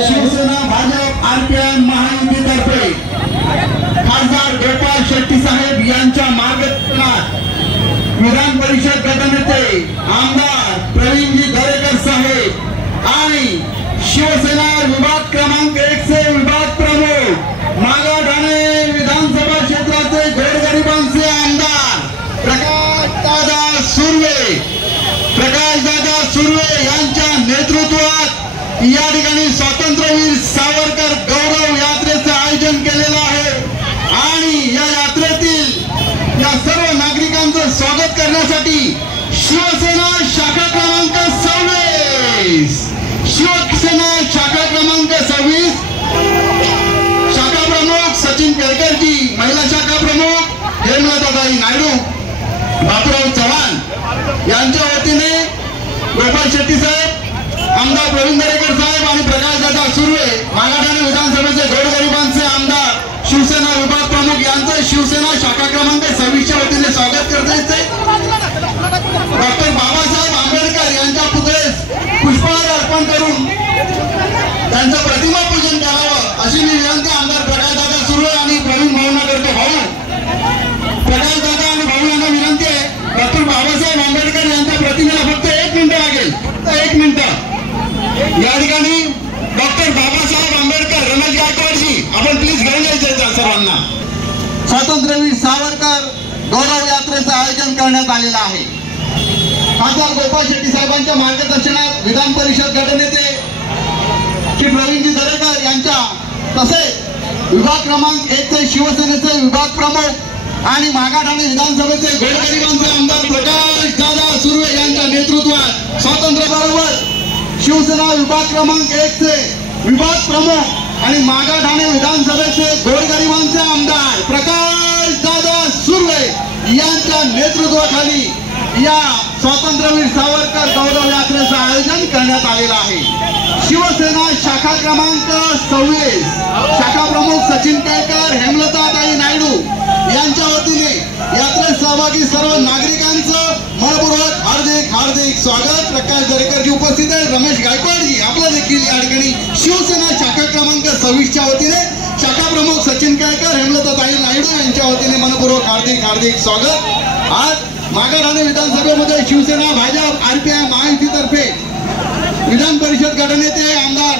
Shiv Sena Bhajap RPI महायुतीतर्फे खासदार गोपाळ शेट्टी साहेब यांच्या मार्गदर्शनात विधान परिषद गटनेते आमदार प्रवीणजी दरेकर साहेब आणि शिवसेना विभाग क्रमांक 1 चे विभाग प्रमुख मागाठाणे विधानसभा क्षेत्राचे गोरगरिबांचे आमदार प्रकाशदादा सुर्वे यांच्या नेतृत्वात या ठिकाणी स्वातंत्र्यवीर सावरकर गौरव यात्रेचे आयोजन केलेलं आहे आणि या यात्रेतील या सर्व नागरिकांचं स्वागत करण्यासाठी शिवसेना शाखा क्रमांक 26 शाखा प्रमुख सचिन केळकरजी, महिला शाखा प्रमुख हेमलताताई नायडू, बापूराव चव्हाण यांच्या वतीने गोपाळ शेट्टी साहेब, आमदार प्रवीण दरेकर साहेब आणि प्रकाशदादा सुर्वे मागाठाणे विधानसभेचे गोरगरिबांचे आमदार शिवसेना विभाग प्रमुख यांचं शिवसेना शाखा क्रमांक 26 च्या वतीने स्वागत करत आहे। डॉक्टर बाबासाहेब आंबेडकर यांच्या पुतळ्यास पुष्पहार अर्पण करून त्यांचं प्रतिमा पूजन करावं अशी मी विनंती आमदार प्रकाशदादा सुर्वे आणि प्रवीण भाऊंना करतो। प्रकाशदादा आणि भाऊ यांना विनंती आहे, डॉक्टर बाबासाहेब आंबेडकर यांच्या प्रतिमेला फक्त 1 मिनिट लागेल, फक्त 1 मिनिट। या ठिकाणी डॉक्टर बाबासाहेब आंबेडकर, रमेश गायकवाडजी आपण प्लीज घेऊन यायचं त्या सर्वांना। स्वातंत्र्यवीर सावरकर गौरव यात्रेचं आयोजन करण्यात आलेलं आहे। खासदार गोपाळ शेट्टी साहेबांच्या मार्गदर्शनात विधान परिषद गटनेते श्री प्रवीणजी दरेकर यांच्या तसेच विभाग क्रमांक 1 चे शिवसेनेचे विभाग प्रमुख आणि मागाठाणे विधानसभेचे गोरगरिबांचे आमदार प्रकाशदादा सुर्वे यांच्या नेतृत्वात स्वातंत्र्याबरोबर शिवसेना विभाग क्रमांक 1 चे विभाग प्रमुख आणि मागाठाणे विधानसभेचे गोरगरिबांचे आमदार प्रकाशदादा सुर्वे यांच्या नेतृत्वाखाली या स्वातंत्र्यवीर सावरकर गौरव यात्रेचं आयोजन करण्यात आलेलं आहे। शिवसेना शाखा क्रमांक 26 शाखा प्रमुख सचिन केळकर, हेमलताताई नायडू यांच्या वतीने यात्रेत सहभागी सर्व नागरिकांचं मनपूर्वक हार्दिक स्वागत। प्रकाश दरेकरजी उपस्थित आहेत, रमेश गायकवाडजी आपलं देखील या ठिकाणी शिवसेना शाखा क्रमांक 26 च्या वतीने शाखा प्रमुख सचिन केळकर, हेमलताताई नायडू यांच्या वतीने मनपूर्वक हार्दिक स्वागत। आज मागाठाणे विधानसभेमध्ये शिवसेना भाजप आरपीआय महायुतीतर्फे विधान परिषद गटनेते आमदार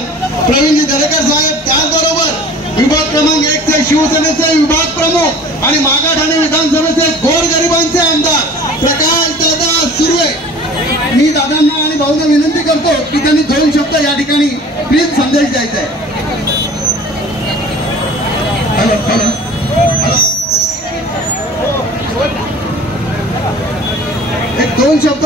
प्रवीणजी दरेकर साहेब, त्याचबरोबर विभाग क्रमांक 1 चे शिवसेनेचे विभाग प्रमुख आणि मागाठाणे विधानसभेचे गोरगरिबांचे आमदार प्रकाशदादा सुर्वे। मी दादांना आणि भाऊंना विनंती करतो की त्यांनी 2 शब्द या ठिकाणी प्लीज संदेश द्यायचा आहे। एक 2 शब्द